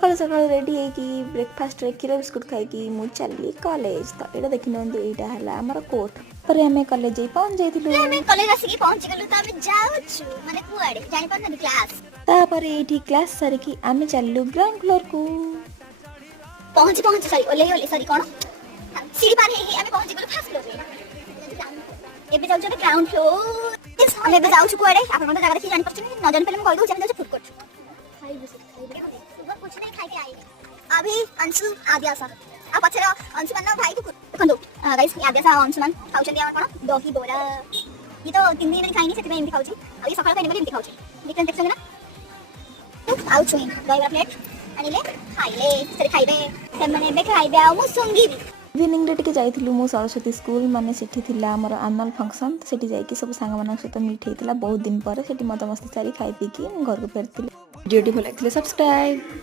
सकाल सकाल रेडी होगी ब्रेकफास्ट रे क्षीर बिस्कुट खाई मु चली कॉलेज। तो ये देखि नंदु एटा हला हमर कोट पर हमें कॉलेज जाई पहुंच जाइथिलु। हमें कॉलेज आसी पहुंच गलु त हमें जाउछु माने कुआडे जानि पन क्लास। तापर एठी क्लास सर की आमे चललु ग्राउंड फ्लोर को। पहुंच सॉरी ओले सॉरी कोन सीढ़ी पार हे हमें पहुंच गलु फर्स्ट फ्लोर रे। एबे जाउछु ग्राउंड फ्लोर हमें एबे जाउछु कुआडे आपन मन जगह देखि जानि परछु न जानि पहले हम कहि दउ जानि जाउछु फूड कोर्ट खाई कुछ नहीं खाई के आई अभी अंशु आद्यासा आ पछरा अंशुमान ना भाई को देखंदो गाइस आद्यासा अंशुमान खाउछन दिया कोन दही बोरा ये तो 3 दिन खाइनी सेति में एमती खाउछी आ ये सकाळ खाइने एमती खाउछी डिफरेंट देखछन ना तो आउ छुई दही प्लेट आनिले खाइले सेति खाइबे से माने बे खाइबे आ मु संगी इवनिंग रे टिके जाइथिलु मु सरस्वती स्कूल माने सेठी थिला हमर एनुअल फंक्शन सेठी जाई कि सब संग मानक सहित मीट हेतिला बहुत दिन पर सेठी मत मस्ती सारी खाई पी कि घर को फेरतिले। वीडियो भल लागथिले सब्सक्राइब।